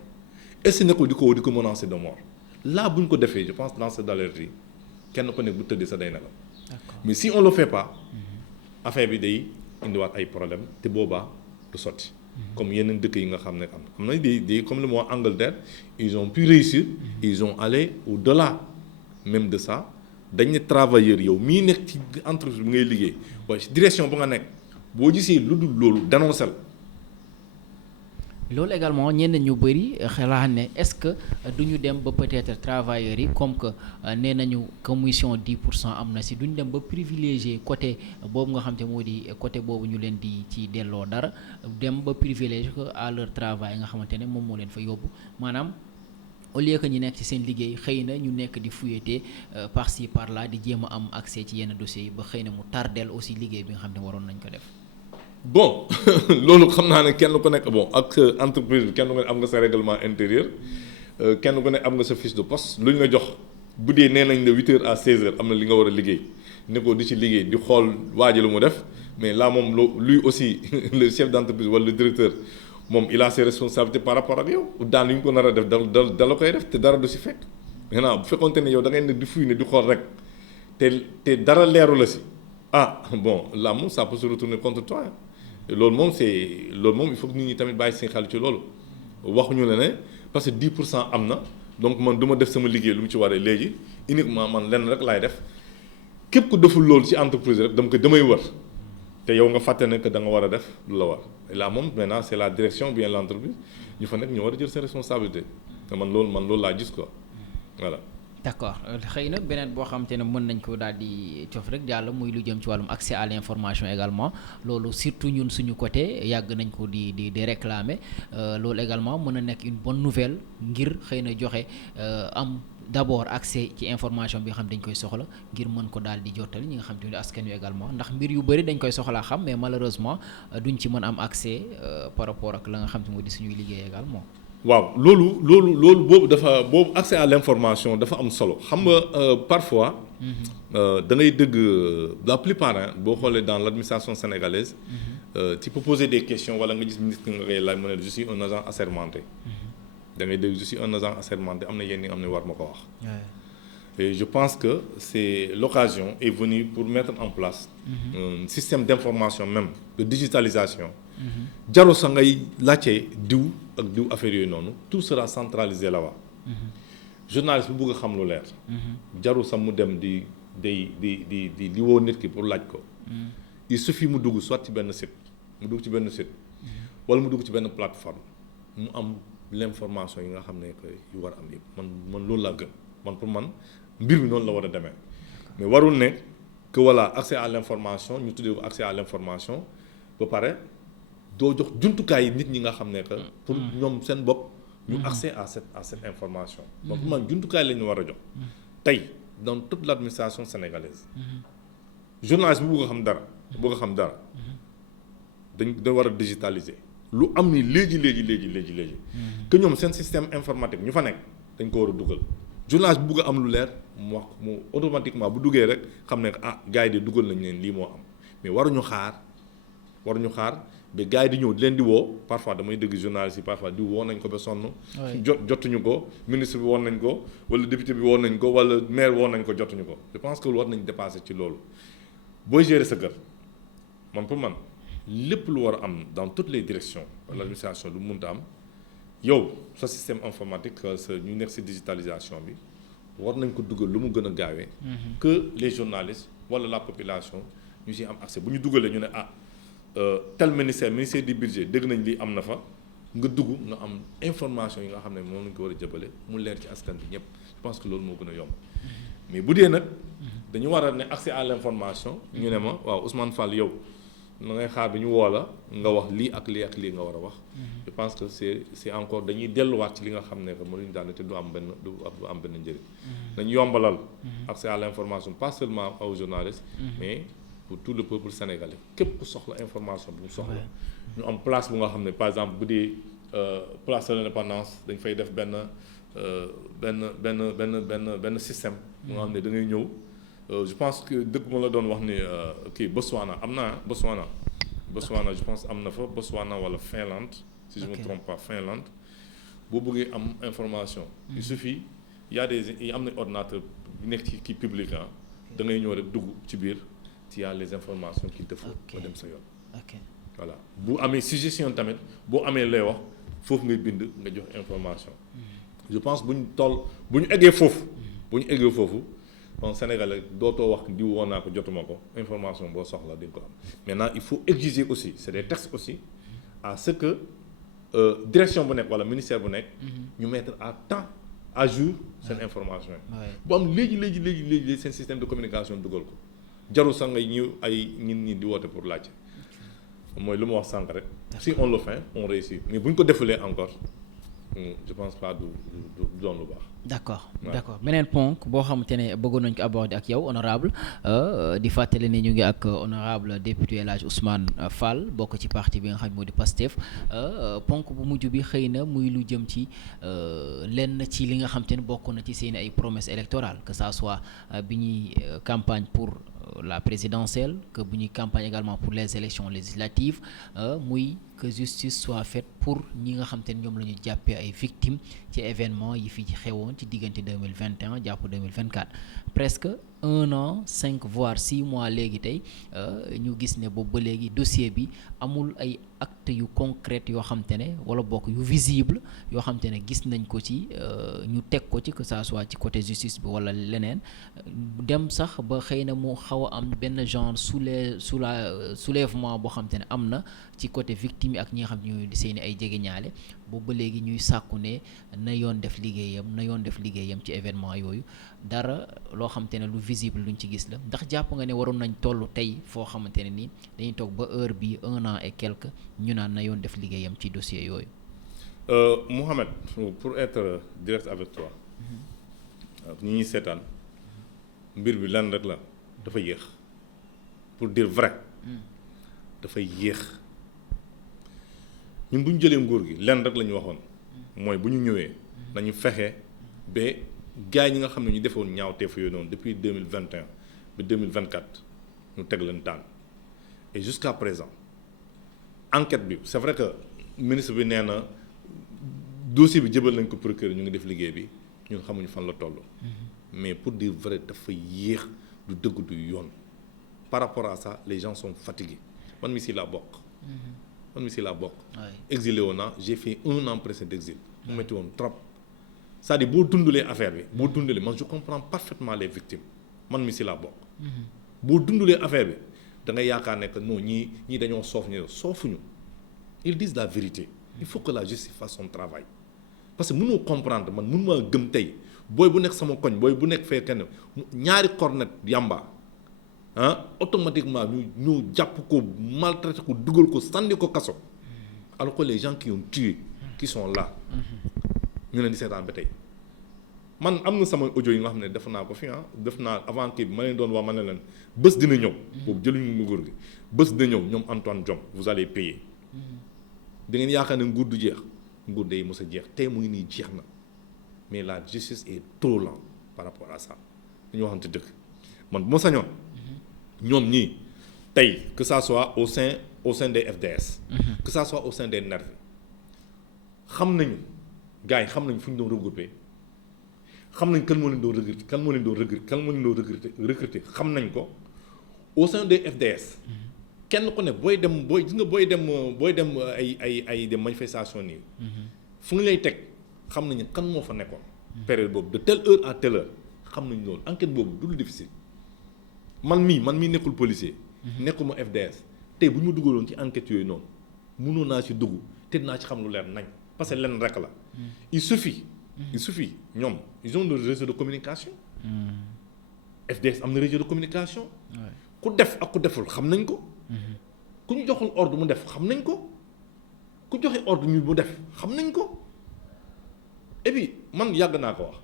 est-ce que nekkul di ko menacer de mort là bu ñu ko defee je pense lanceur d'alerte yi kenn ko nekk bu tëddee sa day nelaw. mais si on le fait pas affaire bi day indiwaat ay problème te boobaa du sotti. comme yeneen dëkk yi nga xam ne am na des comme le mot Angleterre ils ont pu réussir ils ont allé au-delà même de ça dañ ne travailleur yow mii nekk ci entreprise bi ngay liggéey waaye ci direction ba nga nekk boo gisee lu dul loolu dénoncé la. loolu également ñenn ñu bëri xalaat ne est-ce que du ñu dem ba peut-être travailleurs yi comme que nee nañu commission 10% am na si duñ dem ba privilégier côté boobu nga xam te moo di côté boobu ñu leen di ci delloo dara dem ba privilégier ko à leur travail nga xamante ne moom moo leen fa yóbbu maanaam au lieu que ñu nekk ci seen liggéey xëy na ñu nekk di fouilleter par-ci par-là di jéem a am accès ci yenn dossiers yi ba xëy na mu tardeel aussi liggéey bi nga xam ne waroon nañ ko def. bon loolu xam naa ne kenn ku nekk bon ak entreprise bi kenn ku nekk am nga sa règlement intérieur kenn ku nekk am nga sa fiche de poste lu ñu la jox bu dee nee nañ la 8h à 16h am na li nga war a liggéey ne ko di ci liggéey di xool waaji lu mu def mais là moom lui aussi le chef d'entreprise wala le directeur moom il a ses responsabilités par rapport ak yow daan li ñu ko nar a def dala koy def te dara du si fekk. maintenant bu fekkoonte ne yow da ngay ne di fuy ne di xool rek te dara leeru la si ah bon là moom ça peut se retourner contre toi. loolu moom il faut que nit ñi tamit bàyyi seen xel ci loolu waxuñu la ne parce que 10% am na donc man du ma def sama liggéey lu mu ci waree léegi uniquement man lenn rek laay def képp ku deful loolu ci entreprise rek damay wër te yow nga fàtte ne que da nga war a def lu la war là moom maintenant c'est la direction bien l'entreprise ñu fa nekk ñu war a jël seen responsabilité te man loolu laa gis quoi voilà. d'accord xëy na beneen boo xamante ne mën nañ ko daal di cof rek jàll muy lu jëm ci wàllum accès à l'information également loolu surtout ñun suñu côté yàgg nañ ko di réclamer loolu également mën na nekk une bonne nouvelle ngir xëy na joxe am d'abord accès ci information bi nga xam dañ koy soxla ngir mën ko daal di jottali ñi nga xam te ne askan wi également ndax mbir yu bëri dañ koy soxlaa xam mais malheureusement duñ ci mën am accès par rapport ak la nga xam te moo di suñuy liggéey également. waaw loolu boobu accès à l'information dafa am solo xam nga parfois da ngay dëgg la plupart boo xoolee dans l'administration sénégalaise tu peux poser des questions wala nga gis ministre nga koy laaj mu ne je suis un agent assermenté da ngay dëgg je suis un agent assermenté am na yenn yi am ne war ma ko wax et je pense que c'est l'occasion est venue pour mettre en place un système d'information même de digitalisation jarul sa ngay laajte diw ak diw affaire yooyu noonu tout sera centralisé là-bas journaliste bu bëgg a xam lu leer jarul sax mu dem di woo nit ki pour laaj ko il suffit mu dugg soit ci benn site wala mu dugg ci benn plateforme mu am l'information yi nga xam ne que yu war a am yëpp man loolu laa gën man pour man mbir mi noonu la war a demee mais warul ne que voilà accès à l'information ñu tuddee ko accès à l'information ba pare doo jox jumtukaay yi nit ñi nga xam ne que pour ñoom seen bopp ñu accès à cette information donc pour man jumtukaay la ñu war a jox tey dans toute l'administration sénégalaise journaliste bu bëgg a xam dara dañ war a digitaliser lu am ni léegi que ñoom seen système informatique ñu fa nekk dañ ko war a dugal journaliste bu bëgg a am lu leer mu wax mu automatiquement bu duggee rek xam ne gars yi de dugal nañ leen lii moo am mais waruñu xaar ba gars yi di ñëw di leen di woo parfois damay dégg journaliste yi parfois di woo nañ ko ba sonn jotuñu ko ministre bi woon nañ ko wala député bi woon nañ ko wala maire woon nañ ko jotuñu ko je pense que war nañ dépasser ci loolu booy gérer sa kër man pour man lépp lu war a am dans toutes les directions de l'administration lu mënta am yow sa système informatique sa ñu nekk ci digitalisation bi war nañ ko dugal lu mu gën a gaawee que les journalistes wala la population ñu ci am accès bu ñu dugalee ñu ne tel ministère du budget dégg nañ lii am na fa nga dugg nga am information yi nga xam ne moom lañ ko war a jëbale mu leer ci askan bi ñëpp je pense que loolu moo gën a yomb mais bu dee nag dañu war a ne accès à l'information ñu ne ma waaw Ousmane Fall yow na ngay xaar bi ñu woo la nga wax lii ak lii nga war a wax je pense que c'est encore dañuy delluwaat ci li nga xam ne que mënuñu daal te du am benn njëriñ dañu yombalal accès à l'information pas seulement aux journalistes mais pour tout le peuple sénégalais képp ku soxla information bu mu soxla ñu am place bu nga xam ne par exemple bu dee place de l'indépendance dañ fay def benn système bu nga xam ne da ngay ñëw je pense que dëkk ma la doon wax ni kii Botswana am na Botswana je pense am na fa Botswana wala Finlande si je me trompe pas Finlande boo bëggee am information il suffit y a des am na ordinateur bu nekk ci kii public da ngay ñëw rek dugg ci biir tu as les informations qu'il te faut ba dem sa yoon voilà bu amee suggestion tamit boo amee lay wax foofu ngay bind nga jox information je pense bu ñu eggee foofu donc Sénégalais dootoo wax diw woon naa ko jotuma ko information boo soxla di nga ko am maintenant il faut exiger aussi c'est des textes aussi à ce que direction bu nekk wala ministère bu nekk ñu mettre à jour seen information yi bu am léegi seen système de communication dugal ko jarul sax ngay ñëw ay ñi di woote pour laajte mooy lu ma wax sànq rek si on le fait on réussit mais bu ñu ko defulee encore je pense pas du doon lu baax. d'accord beneen ponk boo xamante ne bëggoon nañu ko aborder ak yow honorable di fàttali ne ñu ngi ak honorable député El Hadj Ousmane Fall bokk ci parti bi nga xam moo di Pastef ponk bu mujj bi xëy na muy lu jëm ci lenn ci li nga xamante ne bokk na ci seen ay promesses électorales que ça soit bi ñuy campagne pour la présidentielle que bu ñuy campagne également pour les élections législatives muy que justice soit faite pour ñi nga xam te ne ñoom la ñu jàppee ay victimes ci événement yi fi xewoon ci diggante 2021 jàpp 2024 presque 1 an 5 voire 6 mois léegi tey ñu gis ne boobu ba léegi dossier bi amul ay actes yu concrets yoo xam te ne wala bokk yu visible yoo xam te ne gis nañ ko ci ñu teg ko ci que ça soit ci côté justice bi wala leneen dem sax ba xëy na mu xaw a am benn genre soulèvement boo xam te ne am na ci côté victime yi ak ñi nga xam ne ñooy seeni ay jegeñaale boobu ba léegi ñuy sàkku ne na yoon def liggéeyam ci événement yooyu dara loo xam te ne lu visible luñ ci gis la ndax jàpp nga ne waroon nañ toll tey foo xamante ne nii dañuy toog ba heure bi 1 an et quelque ñu naan na yoon def liggéeyam ci dossier yooyu. Mohamed pour être direct avec toi ñi ñuy seetaan mbir bi lan rek la dafa yéex pour dire vrai dafa yéex ñun bu ñu jëlee nguur gi lenn rek la ñu waxoon mooy bu ñu ñëwee nañu fexe ba gars ñi nga xam ne ñu defoon ñaawteef yooyu noonu depuis 2021 ba 2024 ñu teg leen daan et jusqu'à présent enquête bi c'est vrai que ministre bi nee na dossier bi jëbal nañ ko procureur ñu ngi def liggéey bi ñun xamuñu fan la toll mais pour dire vrai dafa yéex du dëgg du yoon par rapport à ça les gens sont fatigués man mi si laa bokk exilé woon naa j'ai fait 1 an presque d'exil mu metti woon trop c'est-à-dire boo dundulee affaire bi man je comprends parfaitement les victimes man mi si laa bokk boo dundulee affaire bi da ngay yaakaar ne que non ñii dañoo soofuñu ils disent la vérité il faut que la justice fasse son travail parce que mënoo comprendre man mënu maa gëm tey booy bu nekk sama koñ booy bu nekk fee kenn ñaari cornet yamba automatiquement ñu jàpp ko maltraité ko dugal ko sànni ko kaso alors que les gens qui ont tué qui sont là ñu leen di seetaan ba tey man am na sama audio yi nga xam ne def naa ko fi def naa avant kii bi ma leen doon wax ma ne leen bés dina ñëw boobu jëluñu mu nguur gi bés dina ñëw ñoom Antoine Diome vous allez payer da ngeen yaakaar ne nguur du jeex nguur day mos a jeex tey mu ngi nii jeex na mais la justice est trop lente par rapport à ça dañu waxante dëgg man bu ma sañoon ñoom ñii tey que ça soit au sein des FDS que ça soit au sein des nervis xam nañu gars yi xam nañu fu ñu doon regroupé xam nañ kan moo leen doon recruter xam nañ ko au sein des FDS kenn ku ne booy dem ay des manifestations nii fu ñu lay teg xam nañu kan moo fa nekkoon période boobu de telle heure à telle heure xam nañu loolu enquête boobu du lu difficile man mii nekkul policier nekkuma FDS tey bu ñu ma dugaloon ci enquête yooyu noonu mënoon naa ci dugg te dinaa ci xam lu leer nañ parce que lenn rek la il suffit ñoom ils ont le réseau de communication FDS am na réseau de communication ku def ak ku deful xam nañ ko ku ñu joxul ordre mu def xam nañ ko ku joxe ordre ñu mu def xam nañ ko et puis man yàgg naa ko wax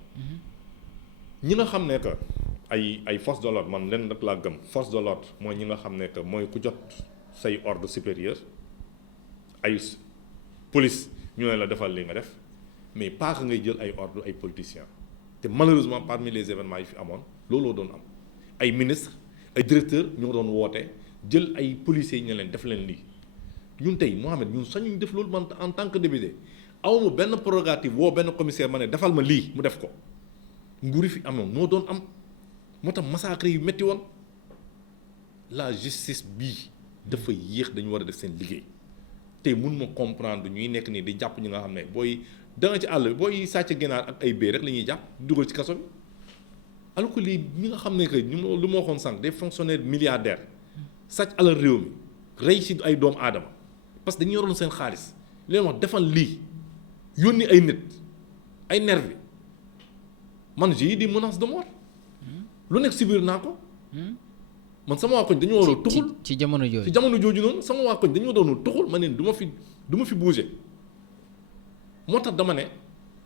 ñi nga xam ne que ay force de l'ordre man leen rek laa gëm force de l'ordre mooy ñi nga xam ne que mooy ku jot say ordre supérieur ay police ñu ne la defal li nga def mais pas que ngay jël ay ordre ay politiciens te malheureusement parmi les événements yi fi amoon looloo doon am ay ministres ay directeurs ñoo doon woote jël ay policiers ñu leen def leen lii ñun tey Mohamed ñun sañuñ def loolu man en tant que député awma benn prérogative woo benn commissaire ma ne defal ma lii mu def ko nguuri fi amoon moo doon am moo tax massacre yu métti woon la justice bii dafa yéex dañu war a def seen liggéey tey mun ma comprendre ñuy nekk nii di jàpp ñi nga xam ne booy danga ci àll bi booy sàcc ginaar ak ay béy rek la ñuy jàpp dugal ci kaso bi alors que lii ñi nga xam ne que lu ma waxoon sànq des fonctionnaires milliardaires sàcc alal réew mi rey ci ay doomu aadama parce que dañu yoroon seen xaalis li leen wax defal lii yónni ay nit ay nervi man j'ai des menaces de mort lu nekk si biir naa ko man sama waa koñ dañu waroon tuxul ci jamono jooju ci jamono jooju noonu sama waa koñ dañu waroon tuxul ma ne du ma fi bouger moo tax dama ne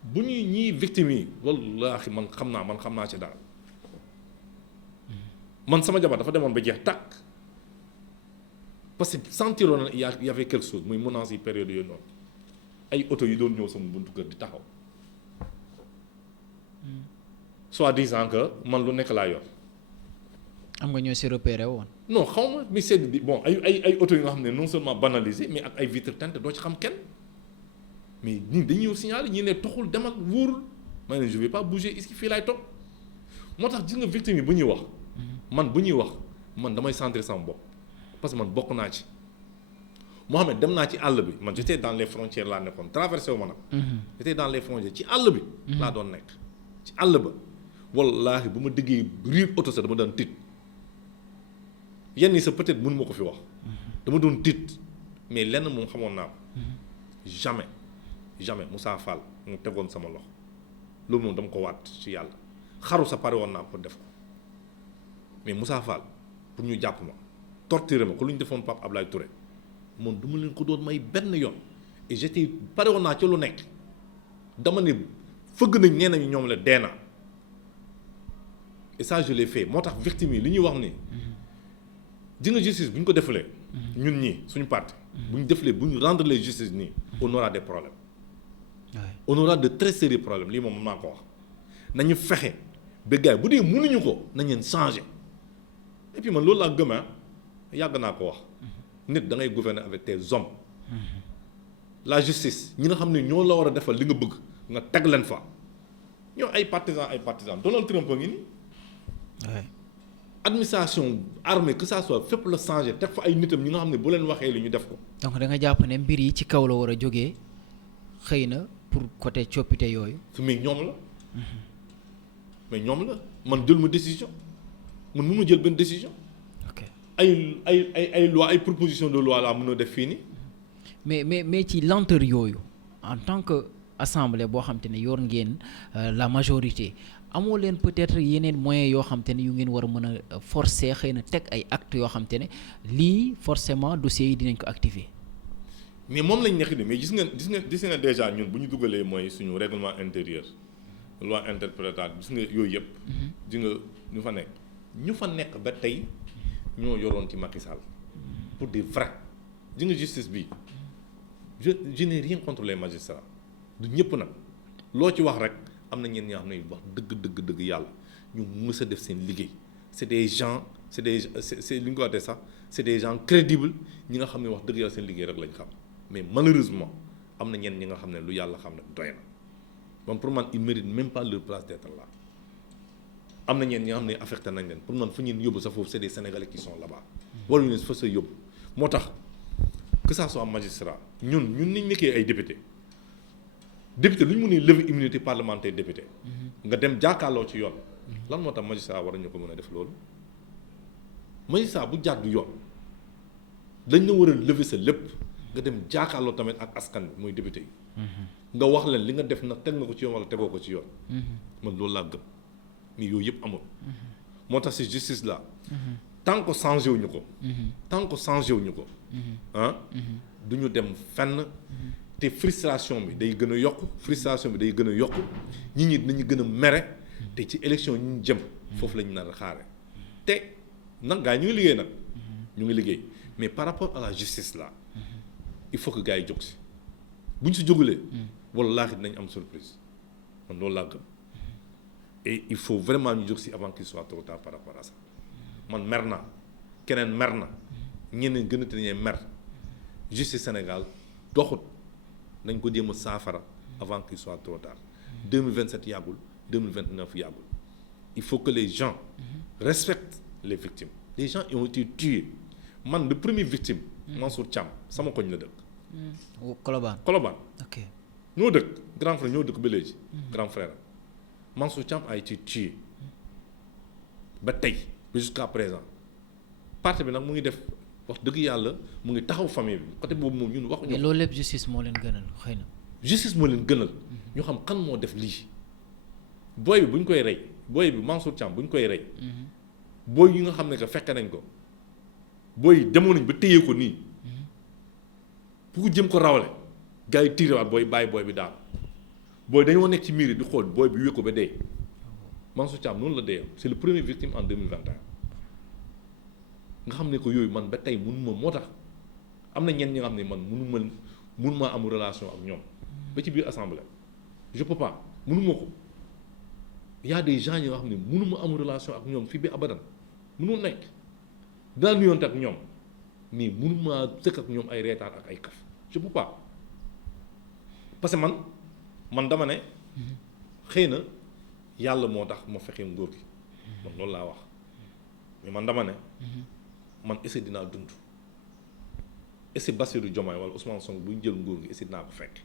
bu ñuy ñii victimes yi wallaahi man xam naa ci daal man sama jabar dafa demoon ba jeex tàkk parce que sentiroon na y avait quelque chose muy menaces yi période yooyu noonu ay oto yi doon ñëw sama buntu kër di taxaw soi-disant que man lu nekk laa yor. am nga ñoo si repéré woon. non xaw ma mi sedd bi bon ay oto yi nga xam ne non seulement banalisé mais ak ay vitres teintées doo ci xam kenn mais ñii dañuy ñëw signaler ñii ne toxul demal wóorul ma ne je vais pas bouger ici fii laay toog moo tax gis nga victime yi bu ñuy wax. man damay centrer sama bopp parce que man bokk naa ci. Mohamed dem naa ci àll bi man j'étais dans les frontières laa nekkoon traversé wu ma nag. j'étais dans les frontières ci àll bi. laa doon nekk ci àll ba. wallaahi bu ma déggee riir oto sax dama daan tiit yenn yi sa peut-être mënu ma ko fi wax. dama doon tiit mais lenn moom xamoon naa ko. jamais Moussa Fall mu tegoon sama loxo loolu moom dama ko waat ci yàlla xaru sa pare woon naa pour def ko mais Moussa Fall pour ñu jàpp ma torturer ma ko lu ñu defoon Pape Ablaye Touré. moom du ma leen ko doon may benn yoon et j'étais pare woon naa ci lu nekk dama ne fëgg nañ nee nañu ñoom la dee naa et ça je l'ai fait moo tax victime yi li ñuy wax ni di nga justice bu ñu ko defalee ñun ñii suñu parti bu ñu defalee bu ñu rendre les justice nii on aura des problèmes on aura de très sérieux problèmes lii moom mën naa ko wax nañu fexe ba gars yi bu dee mënuñu ko nañ leen changer et puis man loolu laa gëm yàgg naa ko wax nit da ngay gouverner avec tes hommes la justice ñi nga xam ne ñoo la war a defal li nga bëgg nga teg leen fa ñoo ay partisans Donald Trump a ngi nii administration armée que ça soit fépp la changé teg fa ay nitam ñi nga xam ne bu leen waxee li ñu def ko. donc da nga jàpp ne mbir yi ci kaw la war a jógee xëy na pour côté coppite yooyu. mais ñoom la. mais ñoom la man jël ma décision man mënuma jël benn décision. ay loi ay proposition de loi laa mën a def fii nii. mais ci lenteur yooyu en tant que assemblée boo xam te ne yor ngeen la majorité amoo leen peut-être yeneen moyens yoo xam te ne yu ngeen war a mën a forcer xëy na teg ay actes yoo xam te ne lii forcément dossiers yi dinañ ko activer. mais moom lañ nekk nii mais gis nga déjà ñun bu ñu dugalee mooy suñu règlement intérieur loi interprétative gis nga yooyu yëpp. di nga ñu fa nekk ba tey. ñoo yoroon ci Macky Sall pour dire vrai ji nga justice bi je n'ai rien contre les magistrats du ñëpp nag loo ci wax rek am na ñenn ñoo xam ne wax dëgg yàlla ñu mës a def seen liggéey c'est des gens c'est li ñu ko waxee sax c'est des gens crédibles ñi nga xam ne wax dëgg yàlla seen liggéey rek lañ xam mais malheureusement am na ñenn ñi nga xam ne lu yàlla xam ne doy na man pour man ils méritent même pas leur place d'être là. am na ñeen ñi nga xam ne affecté nañ leen pour man fu ñeen yóbbu sa foofu c'est des Sénégalais qui sont là-bas waruñu leen fa sa yóbbu moo tax que ça soit magistrat ñun niñ nekkee ay député lu ñu mënee lever immunité parlementaire député nga dem jàkkaarloo ci yoon lan moo tax magistrat war nañu ko mën a def loolu magistrat bu jàdd yoon dañ na war a lever sa lépp nga dem jàkkaarloo tamit ak askan bi mooy député yi nga wax leen li nga def nag teg nga ko ci yoon wala tegoo ko ci yoon man loolu laa gëm mais yooyu yëpp amul moo tax ci justice là tant que changé wuñu ko du ñu dem fenn te frustration bi day gën a yokk nit ñi dinañu gën a mere te ci élection yi ñu jëm foofu la ñu nar a xaare te nag gars yi ñu ngi liggéey nag ñu ngi liggéey mais par rapport à la justice là il faut que gars yi jóg si bu ñu si jógulee wallaahi dinañ am surprise man loolu laa gëm et il faut vraiment ñu jóg si avant qu'il soit trop tard par rapport à ça man mer naa keneen mer na ñeneen gën a tënee mer justice Sénégal doxut nañ ko jéem a saafara avant qu'il soit trop tard 2027 yàggul 2029 yàggul il faut que les gens respectent les victimes les gens ont été tués man le premier victime Mansour Thiam sama koñ la dëkk Colobane ok ñoo dëkk grand frère ñoo dëkk ba léegi grand frère Mansour Thiam a été tué ba tey ba jusqu'à présent parti bi nag mu ngi def wax dëgg yàlla mu ngi taxaw famille bi côté boobu moom ñun waxuñu. mais loolu lépp justice moo leen gënal xëy na. justice moo leen gënal. ñu xam kan moo def lii. booy bi bu ñu koy rey booy bi Mansour Thiam bu ñu koy rey. booy yi nga xam ne que fekke nañ ko. booy yi demoon nañ ba téye ko nii. pour ko jëm ko rawale. gars yi tiirewaat booy bàyyi booy bi daal. booy dañoo nekk ci miir di xool booy bi wékk ko ba dee. Mansour Thiam noonu la dee c'est le premier victime en 2021. nga xam ne ko yooyu man ba tey mënuma moo tax am na ñenn ñi nga xam ne man mënuma am relation ak ñoom ba ci biir assemblée je peux pas mënuma ko y a des gens yi nga xam ne mënuma am relation ak ñoom fii bi abadan mënul nekk daa nuyoonte ak ñoom mais mënuma sëkk ak ñoom ay reetaan ak ay kaf je peux pas parce que man dama ne xëy na yàlla moo tax ma fexe nguur gi man loolu laa wax mais man dama ne man est-ce que dinaa dund est-ce que Bassirou Diomaye wala Ousmane Sonko bu ñu jël nguur gi est-ce que dinaa ko fekk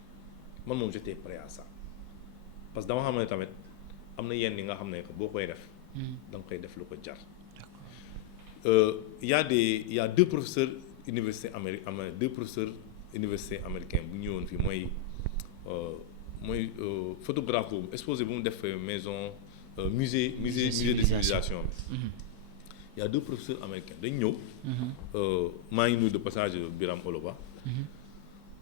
man moom j'étais prêt à ça parce que dama xam ne tamit am na yenn yi nga xam ne que boo koy def da nga koy def lu ko jar y a deux professeurs université américains bu ñëwoon fii mooy photographe boobu exposé bu mu def maison musée de civilisation bi il y a deux professeurs américains dañ ñëw maa ngi nuyu de passage Biram Oloba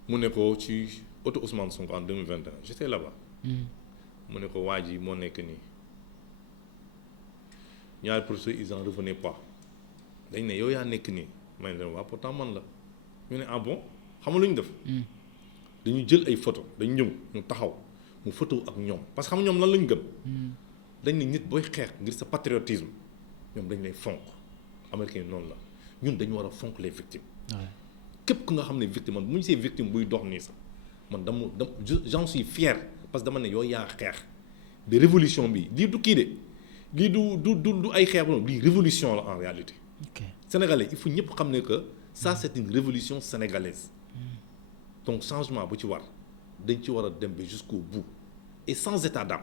mu ne ko ci auto Ousmane Sonko en 2021 j'étais là-bas mu ne ko waa ji moo nekk nii ñaari professeurs ils en revenaient pas dañ ne yow yaa nekk nii may leen waa pourtant man la ñu ne ah bon xam nga lu ñu def dañu jël ay photo dañu ñëw ñu taxaw mu photo ak ñoom parce que xam ñoom lan lañu gëm dañ ne nit booy xeex ngir sa patriotisme ñoom dañ lay fonk américain noonu la ñun dañu war a fonk les victimes képp ku nga xam ne victime man bu ñu see victime buy dox nii sax man j'en suis fier parce que dama ne yow yaa xeex de révolution bi lii du kii de lii du ay xeex moom lii révolution la en réalité sénégalais il faut ñëpp xam ne que ça c'est une révolution sénégalaise donc changement bu ci war dañ ci war a dem ba jusqu'au bout et sans état d'âme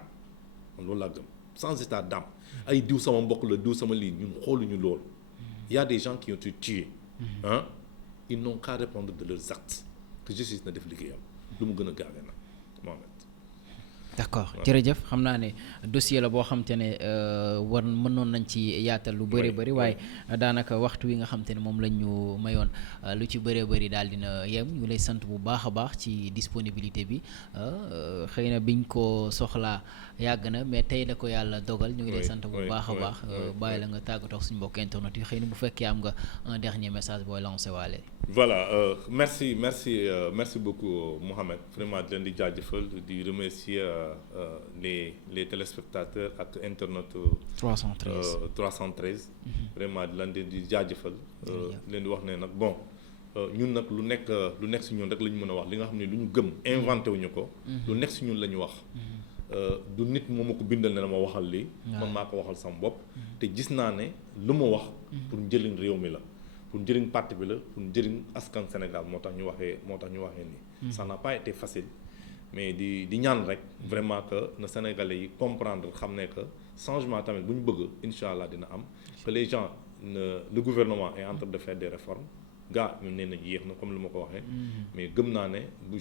man loolu laa gëm sans état d'âme ay diw sama mbokk la diw sama lii ñun xooluñu loolu il y a des gens qui ont été tués ils n'ont qu'à répondre de leurs actes que justice na def liggéeyam lu mu gën a gaawee nag Mohamed. d'accord jërëjëf xam naa ne dossier la boo xam te ne war mënoon nañ ci yaatal lu bëri bëri waaye daanaka waxtu wi nga xam te ne moom lañ ñu mayoon lu ci bëree bëri daal dina yem ñu lay sant bu baax a baax ci disponibilité bi xëy na biñ ko soxlaa yàgg na mais tey la ko yàlla dogal ñu ngi lay sant bu baax a baax bàyyi la nga tàggatoo suñu mbokk internet yi xëy na bu fekkee am nga un dernier message booy lancé waale. voilà merci beaucoup Mohamed vraiment di leen di jaajëfal di remercier les téléspectateurs ak internautes 313 vraiment di leen di jaajëfal leen di wax ne nag bon ñun nag lu nekk si ñun rek la ñu mën a wax li nga xam ne lu ñu gëm inventé wuñu ko lu nekk si ñun la ñu wax du nit moo ma ko bindal ne la ma waxal lii man maa ko waxal sama bopp te gis naa ne lu ma wax pour njëriñ réew mi la pour njëriñ parti bi la pour njëriñ askan Sénégal moo tax ñu waxee nii ça n'a pas été facile mais di ñaan rek vraiment que na Sénégalais yi comprendre xam ne que changement tamit bu ñu bëgg incha allah dina am que les gens le gouvernement est en train de faire des réformes ñun nee nañ yéex na comme lu ma ko waxee mais gëm naa ne bu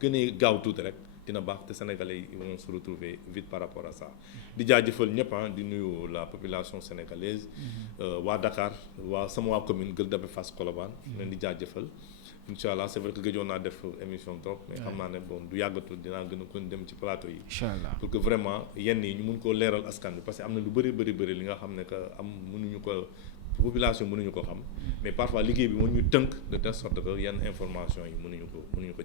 gënee gaaw tuuti rek dina baax te sénégalais yi vont se retrouver vite par rapport à ça. di jaajëfal ñëpp di nuyu la population sénégalaise. waa Dakar sama waa commune Gueule Tapée Fass Colobane. leen di jaajëfal. incha allah c'est vrai que gëjoon naa def émission trop mais xam naa ne bon du yàggatu dinaa gën a kon dem ci plateau yi. incha allah pour que vraiment yenn yi ñu mun koo leeral askan bi parce que am na lu bëri li nga xam ne que mënuñu ko population mënuñu ko xam mais parfois liggéey bi moo ñu tënk de telle sorte que yenn information yi mënuñu ko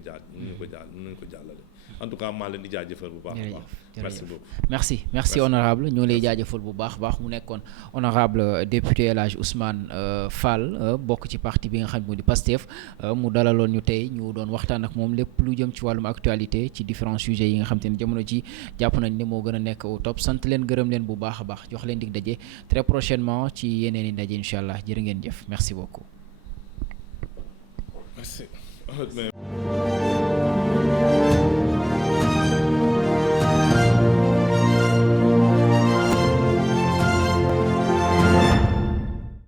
jàllale en tout cas maa leen di jaajëfal bu baax a baax. merci beaucoup merci honorable ñu ngi lay jaajëfal bu baax mu nekkoon honorable député El Hadj Ousmane Fall bokk ci parti bi nga xam ne moo di PASTEF mu dalaloon ñu tey ñu doon waxtaan ak moom lépp lu jëm ci wàllum actualité ci différents sujets yi nga xam te ne jamono ji jàpp nañ ne moo gën a nekk au top sant leen gërëm leen bu baax a baax jox leen dig daje très prochainement ci yeneen i ndaje incha allah jërë ngeen jëf merci beaucoup. Merci.